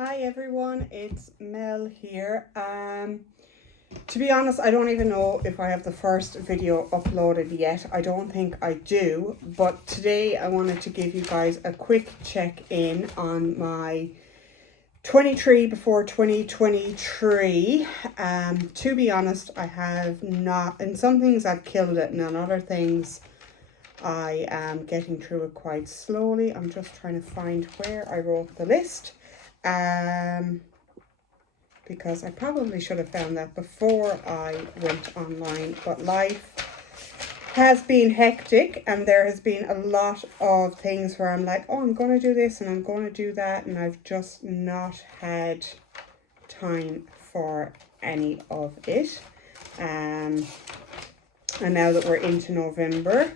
Hi everyone, it's Mel here. To be honest, I don't even know if I have the first video uploaded yet. I don't think I do, but today I wanted to give you guys a quick check-in on my 23 before 2023. To be honest, I have not, in some things I've killed it, and in other things I am getting through it quite slowly. I'm just trying to find where I wrote the list. Because I probably should have found that before I went online, but life has been hectic and there has been a lot of things where I'm like, oh, I'm going to do this and I'm going to do that, and I've just not had time for any of it. And now that we're into November,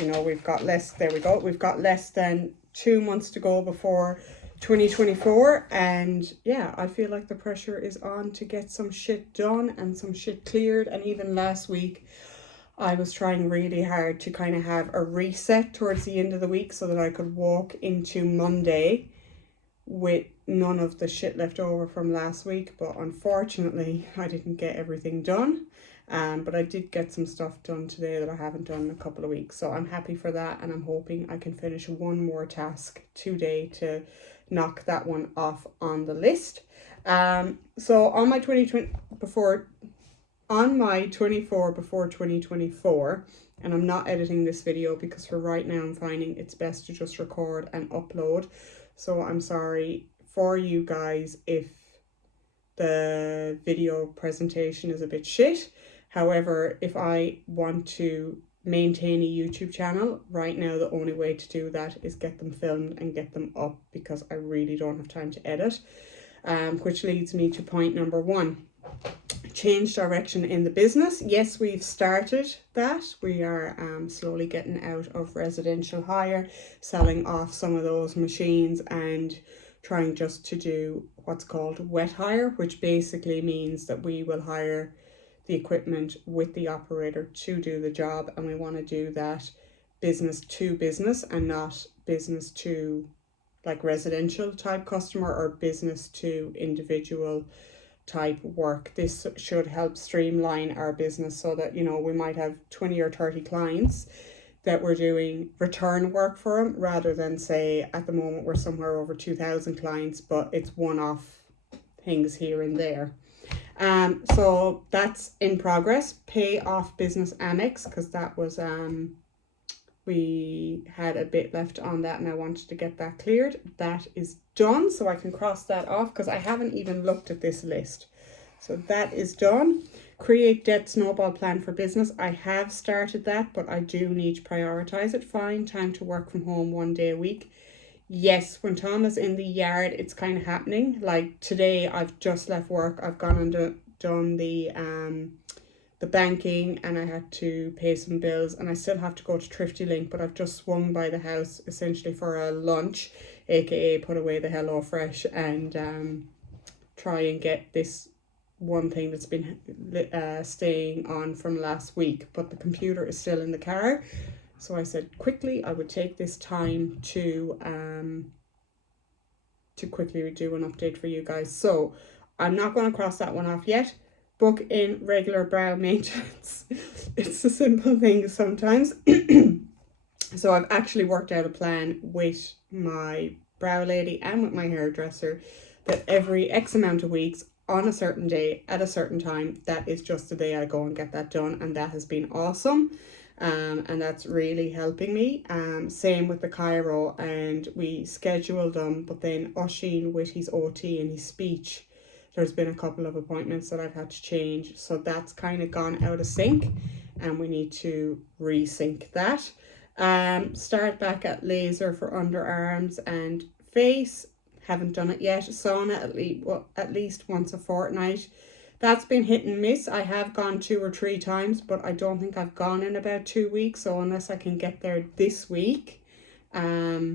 you know, we've got less, there we go, we've got less than 2 months to go before 2024, and yeah, I feel like the pressure is on to get some shit done and some shit cleared. And even last week I was trying really hard to kind of have a reset towards the end of the week so that I could walk into Monday with none of the shit left over from last week, but unfortunately I didn't get everything done. But I did get some stuff done today that I haven't done in a couple of weeks, so I'm happy for that, and I'm hoping I can finish one more task today to knock that one off on the list. So on my 24 before 2024, and I'm not editing this video because for right now I'm finding it's best to just record and upload. So I'm sorry for you guys if the video presentation is a bit shit. However, if I want to maintain a YouTube channel right now, the only way to do that is get them filmed and get them up, because I really don't have time to edit. Which leads me to point number 1. Change direction in the business. Yes, we've started that. We are slowly getting out of residential hire, selling off some of those machines and trying just to do what's called wet hire, which basically means that we will hire the equipment with the operator to do the job, and we want to do that business to business and not business to like residential type customer or business to individual type work. This should help streamline our business so that, you know, we might have 20 or 30 clients that we're doing return work for them, rather than say at the moment we're somewhere over 2,000 clients, but it's one-off things here and there. So that's in progress. Pay off business annex, because that was we had a bit left on that and I wanted to get that cleared. That is done, so I can cross that off because I haven't even looked at this list. So that is done. Create debt snowball plan for business. I have started that, but I do need to prioritize it. Find time to work from home 1 day a week. Yes, when Tom is in the yard, it's kind of happening. Like today, I've just left work. I've gone and done the banking, and I had to pay some bills, and I still have to go to Thrifty Link, but I've just swung by the house essentially for a lunch, aka put away the HelloFresh and try and get this one thing that's been staying on from last week, but the computer is still in the car. So I said quickly I would take this time to quickly do an update for you guys. So I'm not going to cross that one off yet. Book in regular brow maintenance. It's a simple thing sometimes. So I've actually worked out a plan with my brow lady and with my hairdresser that every X amount of weeks on a certain day at a certain time, that is just the day I go and get that done, and that has been awesome. And that's really helping me. Same with the chiro, and we scheduled them, but then Oshin with his OT and his speech, there's been a couple of appointments that I've had to change, so that's kind of gone out of sync and we need to resync that. Start back at laser for underarms and face. Haven't done it yet. Sauna at least once a fortnight. That's been hit and miss. I have gone 2 or 3 times, but I don't think I've gone in about 2 weeks. So unless I can get there this week, yeah,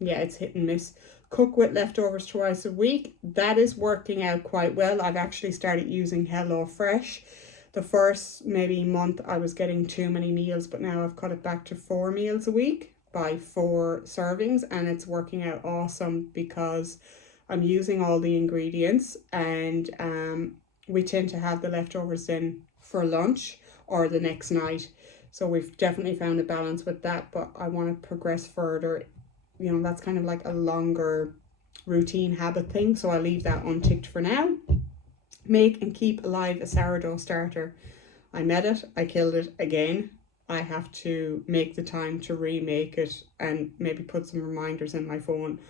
it's hit and miss. Cook with leftovers twice a week. That is working out quite well. I've actually started using HelloFresh. The first maybe month I was getting too many meals, but now I've cut it back to 4 meals a week by 4 servings, and it's working out awesome because I'm using all the ingredients, and we tend to have the leftovers then for lunch or the next night. So we've definitely found a balance with that, but I want to progress further. You know, that's kind of like a longer routine habit thing, so I'll leave that unticked for now. Make and keep alive a sourdough starter. I made it, I killed it again. I have to make the time to remake it and maybe put some reminders in my phone.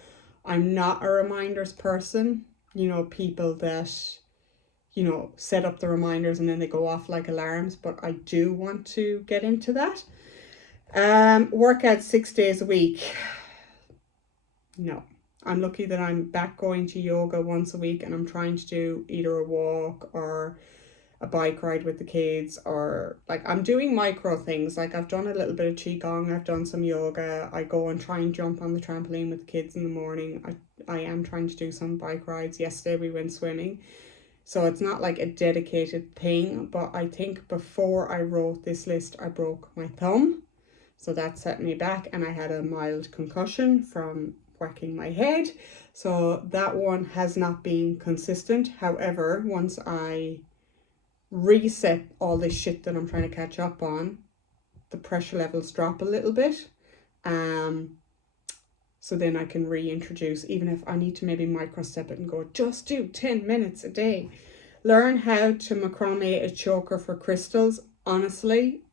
I'm not a reminders person, you know, people that, you know, set up the reminders and then they go off like alarms, but I do want to get into that. Work out 6 days a week. No. I'm lucky that I'm back going to yoga once a week, and I'm trying to do either a walk or a bike ride with the kids, or like I'm doing micro things. Like I've done a little bit of qigong, I've done some yoga, I go and try and jump on the trampoline with the kids in the morning. I am trying to do some bike rides. Yesterday we went swimming. So it's not like a dedicated thing, but I think before I wrote this list I broke my thumb, so that set me back, and I had a mild concussion from whacking my head, so that one has not been consistent. However, once I reset all this shit that I'm trying to catch up on, the pressure levels drop a little bit, so then I can reintroduce, even if I need to maybe micro step it and go, just do 10 minutes a day. Learn how to macrame a choker for crystals. Honestly,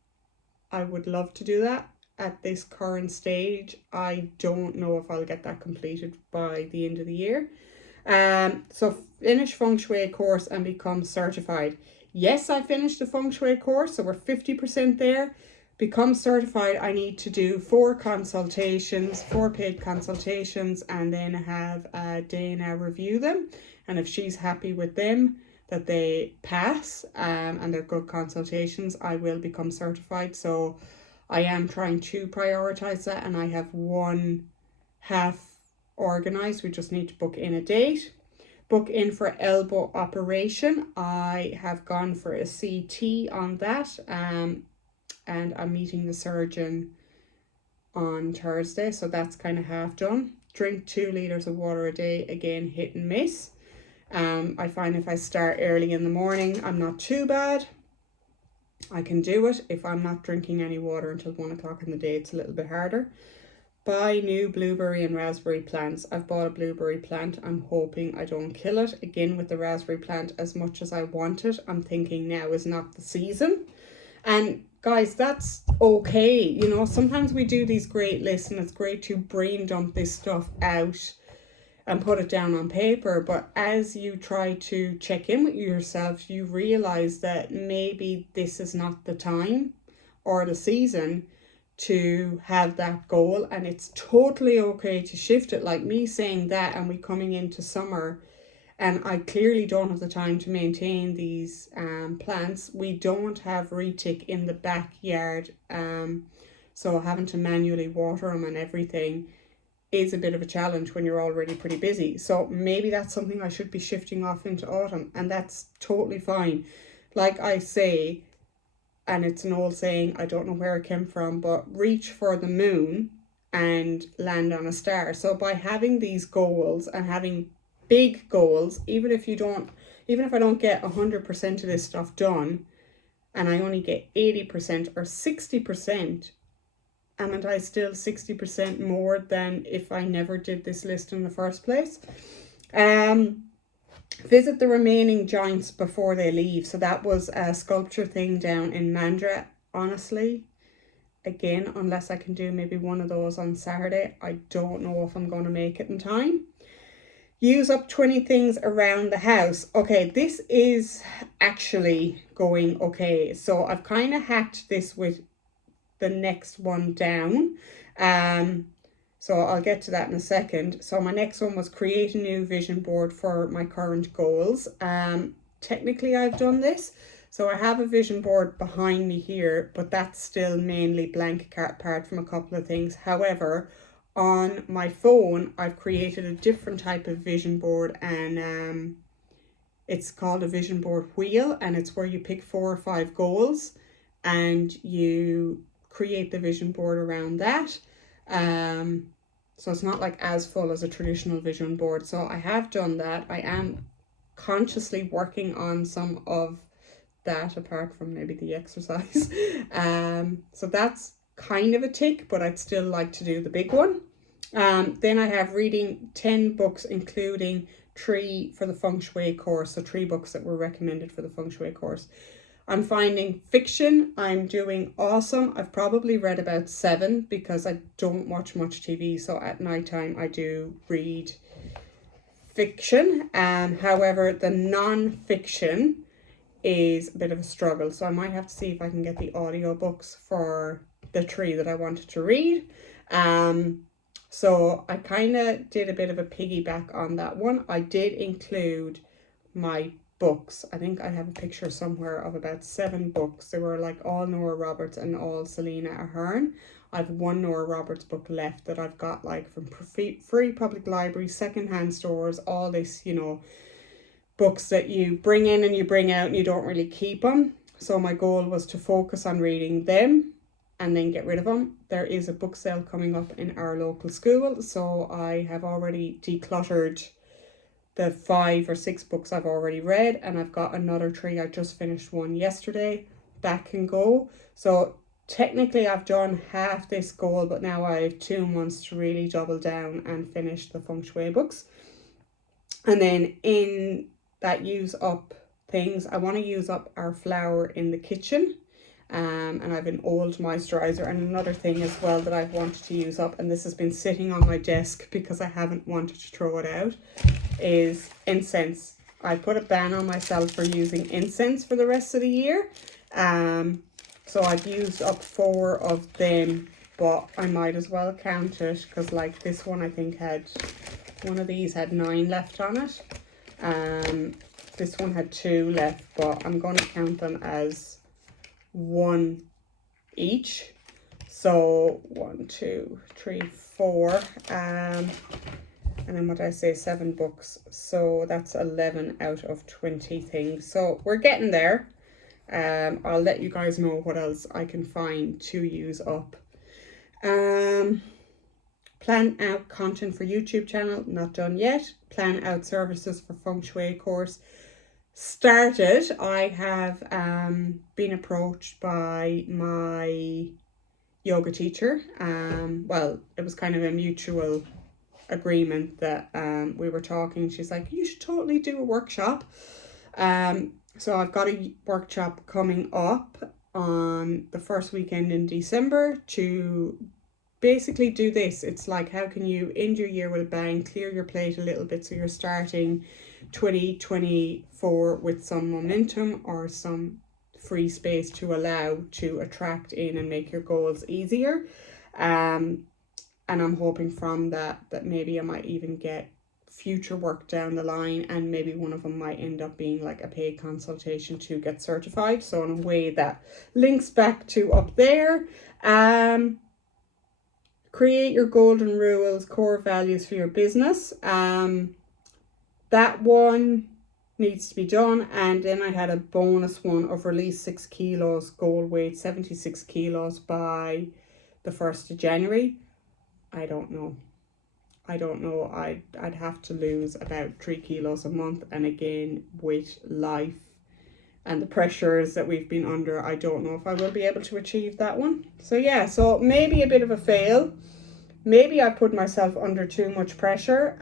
I would love to do that. At this current stage, I don't know if I'll get that completed by the end of the year. So finish Feng Shui course and become certified. Yes, I finished the Feng Shui course, so we're 50% there. Become certified, I need to do 4 paid consultations, and then have Dana review them. And if she's happy with them, that they pass, and they're good consultations, I will become certified. So I am trying to prioritize that, and I have 1 half organized. We just need to book in a date. Book in for elbow operation. I have gone for a CT on that, and I'm meeting the surgeon on Thursday, so that's kind of half done. Drink 2 liters of water a day, again hit and miss. I find if I start early in the morning, I'm not too bad. I can do it. If I'm not drinking any water until 1 o'clock in the day, it's a little bit harder. Buy new blueberry and raspberry plants. I've bought a blueberry plant. I'm hoping I don't kill it. Again, with the raspberry plant, as much as I want it, I'm thinking now is not the season. And guys, that's okay. You know, sometimes we do these great lists, and it's great to brain dump this stuff out and put it down on paper, but as you try to check in with yourself, you realize that maybe this is not the time or the season to have that goal, and it's totally okay to shift it. Like me saying that, and we coming into summer, and I clearly don't have the time to maintain these plants. We don't have retic in the backyard, so having to manually water them and everything is a bit of a challenge when you're already pretty busy. So maybe that's something I should be shifting off into autumn, and that's totally fine. Like I say, and it's an old saying, I don't know where it came from, but reach for the moon and land on a star. So by having these goals and having big goals, even if I don't get 100% of this stuff done, and I only get 80% or 60%, and I still 60% more than if I never did this list in the first place. Visit the remaining joints before they leave. So that was a sculpture thing down in Mandra. Honestly, again, unless I can do maybe one of those on Saturday, I don't know if I'm going to make it in time. Use up 20 things around the house. Okay, this is actually going okay. So I've kind of hacked this with the next one down, so I'll get to that in a second. So my next one was create a new vision board for my current goals. Technically I've done this, so I have a vision board behind me here, but that's still mainly blank apart from a couple of things. However, on my phone I've created a different type of vision board, and it's called a vision board wheel, and it's where you pick 4 or 5 goals and you create the vision board around that. So it's not like as full as a traditional vision board. So I have done that. I am consciously working on some of that, apart from maybe the exercise. So that's kind of a tick, but I'd still like to do the big one. Then I have reading 10 books, including 3 for the Feng Shui course. So 3 books that were recommended for the Feng Shui course. I'm finding fiction, I'm doing awesome. I've probably read about 7 because I don't watch much TV. So at nighttime I do read fiction. However, the non-fiction is a bit of a struggle. So I might have to see if I can get the audiobooks for the 3 that I wanted to read. So I kind of did a bit of a piggyback on that one. I did include my books. I think I have a picture somewhere of about 7 books. They were like all Nora Roberts and all Selena Ahern. I've 1 Nora Roberts book left that I've got like from free public libraries, secondhand stores, all this, you know, books that you bring in and you bring out and you don't really keep them. So my goal was to focus on reading them and then get rid of them. There is a book sale coming up in our local school, so I have already decluttered the 5 or 6 books I've already read, and I've got another 3. I just finished one yesterday. That can go. So technically I've done half this goal, but now I have 2 months to really double down and finish the Feng Shui books. And then in that use up things, I want to use up our flour in the kitchen. And I have an old moisturizer, and another thing as well that I've wanted to use up, and this has been sitting on my desk because I haven't wanted to throw it out, is incense. I put a ban on myself for using incense for the rest of the year. So I've used up 4 of them, but I might as well count it because like this one I think had, one of these had 9 left on it. This one had 2 left, but I'm going to count them as 1 each. So 1, 2, 3, 4. And then what did I say, 7 books. So that's 11 out of 20 things. So we're getting there. I'll let you guys know what else I can find to use up. Plan out content for YouTube channel, not done yet. Plan out services for Feng Shui course. Started. I have been approached by my yoga teacher. Well, it was kind of a mutual agreement that we were talking. She's like, you should totally do a workshop. So I've got a workshop coming up on the first weekend in December to basically do this. It's like, how can you end your year with a bang, clear your plate a little bit so you're starting 2024 with some momentum or some free space to allow to attract in and make your goals easier. And I'm hoping from that maybe I might even get future work down the line, and maybe one of them might end up being like a paid consultation to get certified. So in a way that links back to up there. Create your golden rules, core values for your business. That one needs to be done. And then I had a bonus one of release 6 kilos, goal weight 76 kilos by the 1st of January. I don't know. I'd have to lose about 3 kilos a month. And again, with life and the pressures that we've been under, I don't know if I will be able to achieve that one. So yeah, so maybe a bit of a fail. Maybe I put myself under too much pressure.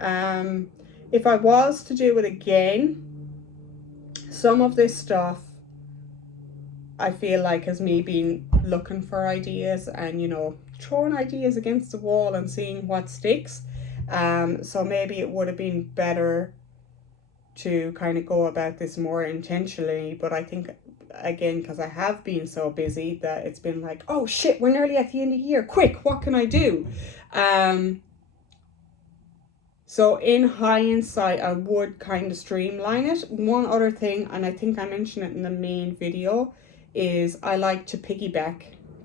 If I was to do it again, some of this stuff I feel like has me been looking for ideas and, you know, throwing ideas against the wall and seeing what sticks. So maybe it would have been better to kind of go about this more intentionally. But I think, again, because I have been so busy that it's been like, oh shit, we're nearly at the end of the year. Quick, what can I do? So in hindsight, I would kind of streamline it. One other thing, and I think I mentioned it in the main video, is I like to piggyback.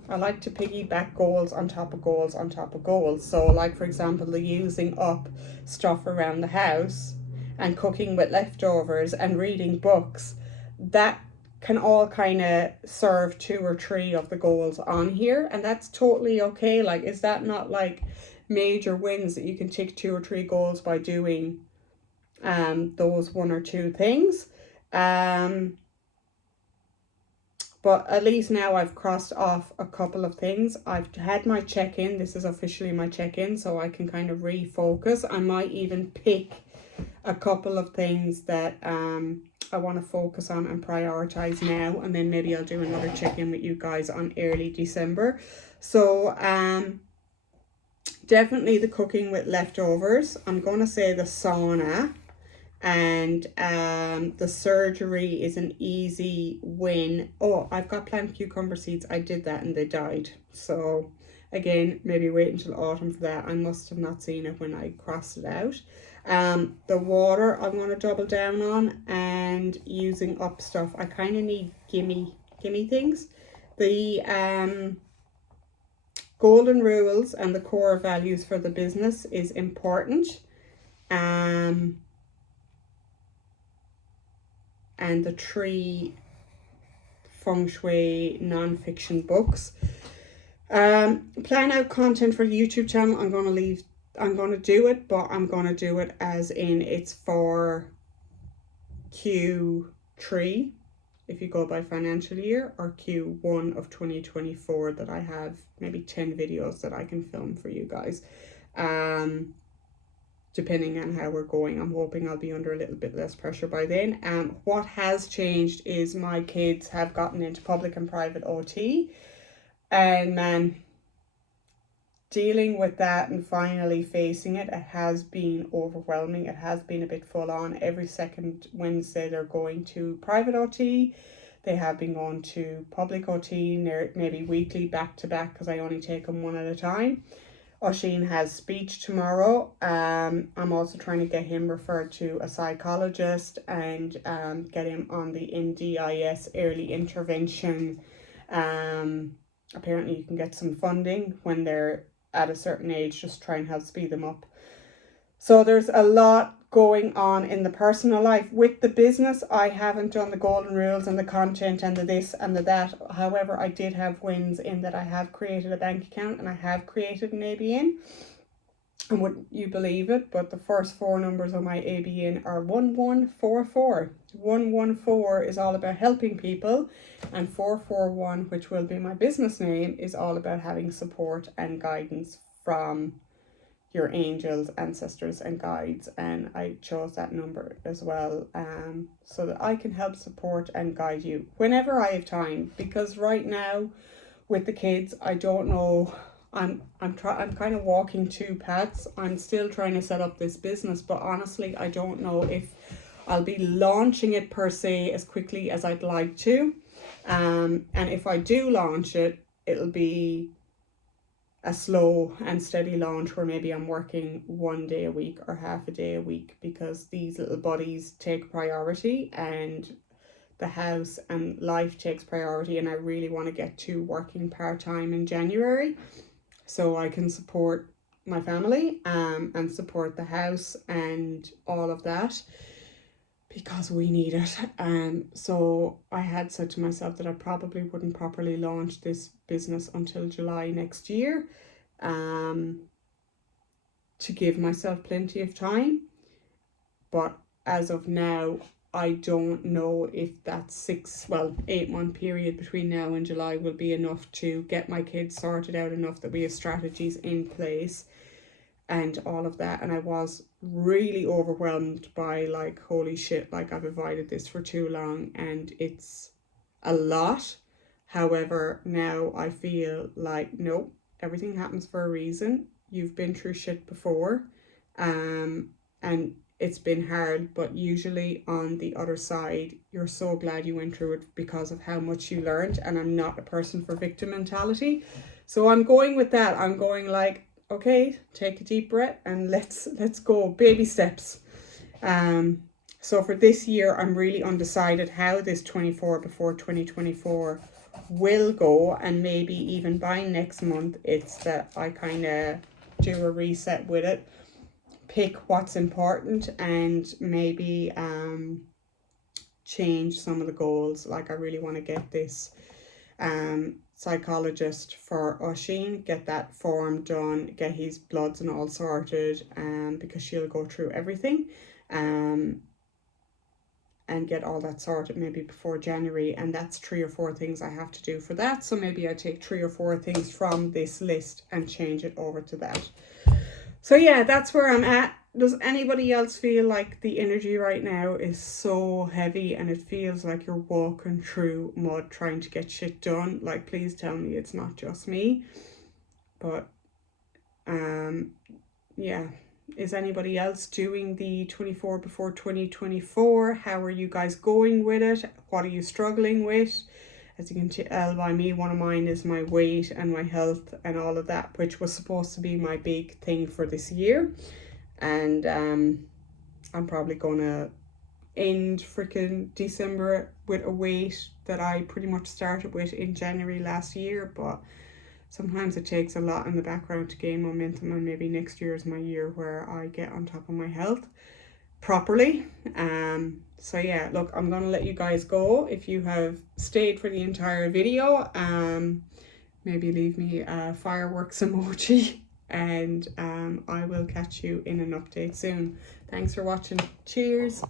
I like to piggyback goals on top of goals on top of goals. So like, for example, the using up stuff around the house and cooking with leftovers and reading books, that can all kind of serve 2 or 3 of the goals on here. And that's totally okay. Like, is that not like major wins that you can tick 2 or 3 goals by doing those 1 or 2 things. But at least now I've crossed off a couple of things. I've had my check-in. This is officially my check-in, so I can kind of refocus. I might even pick a couple of things that I want to focus on and prioritize now, and then maybe I'll do another check-in with you guys on early December. So definitely the cooking with leftovers. I'm going to say the sauna. And the surgery is an easy win. Oh, I've got plant cucumber seeds. I did that and they died. So again, maybe wait until autumn for that. I must have not seen it when I crossed it out. The water I'm going to double down on, and using up stuff. I kind of need gimme things. The golden rules and the core values for the business is important. And the 3 Feng Shui non-fiction books. Plan out content for the YouTube channel. I'm going to do it, but I'm going to do it as in it's for Q3, if you go by financial year, or Q1 of 2024, that I have maybe 10 videos that I can film for you guys. Depending on how we're going. I'm hoping I'll be under a little bit less pressure by then. What has changed is my kids have gotten into public and private OT, and man, dealing with that and finally facing it, it has been overwhelming. It has been a bit full on. Every second Wednesday they're going to private OT. They have been going to public OT, maybe weekly back to back, because I only take them one at a time. Oisin has speech tomorrow. I'm also trying to get him referred to a psychologist and get him on the NDIS early intervention. Apparently you can get some funding when they're at a certain age, just try and help speed them up. So there's a lot going on in the personal life. With the business, I haven't done the golden rules and the content and the this and the that. However, I did have wins in that I have created a bank account and I have created an ABN. And wouldn't you believe it, but the first 4 numbers of my ABN are 1144. 114 is all about helping people, and 441, which will be my business name, is all about having support and guidance from your angels, ancestors and guides. And I chose that number as well, so that I can help support and guide you whenever I have time, because right now with the kids, I don't know, I'm kind of walking 2 paths. I'm still trying to set up this business, but honestly I don't know if I'll be launching it per se as quickly as I'd like to, and if I do launch it, it'll be a slow and steady launch where maybe I'm working 1 day a week or half a day a week, because these little buddies take priority and the house and life takes priority, and I really want to get to working part-time in January so I can support my family and support the house and all of that, because we need it. So I had said to myself that I probably wouldn't properly launch this business until July next year, to give myself plenty of time. But as of now, I don't know if that 8-month period between now and July will be enough to get my kids sorted out enough that we have strategies in place and all of that. And I was really overwhelmed by, like, holy shit, like, I've avoided this for too long and it's a lot. However, now I feel like, no, everything happens for a reason. You've been through shit before, and it's been hard, but usually on the other side, you're so glad you went through it because of how much you learned. And I'm not a person for victim mentality. So I'm going with that. I'm going like, okay, take a deep breath and let's go, baby steps. So for this year, I'm really undecided how this 24 before 2024 will go, and maybe even by next month, it's that I kind of do a reset with it, pick what's important, and maybe change some of the goals. Like, I really want to get this psychologist for Oshin, get that form done, get his bloods and all sorted, because she'll go through everything, and get all that sorted maybe before January. And that's 3 or 4 things I have to do for that. So maybe I take 3 or 4 things from this list and change it over to that. So yeah, that's where I'm at. Does anybody else feel like the energy right now is so heavy and it feels like you're walking through mud trying to get shit done? Like, please tell me it's not just me. But yeah, is anybody else doing the 24 before 2024? How are you guys going with it? What are you struggling with? As you can tell by me, one of mine is my weight and my health and all of that, which was supposed to be my big thing for this year. And I'm probably gonna end freaking December with a weight that I pretty much started with in January last year. But sometimes it takes a lot in the background to gain momentum, and maybe next year is my year where I get on top of my health properly. So yeah, look, I'm gonna let you guys go. If you have stayed for the entire video, maybe leave me a fireworks emoji, and I will catch you in an update soon. Thanks for watching. Cheers.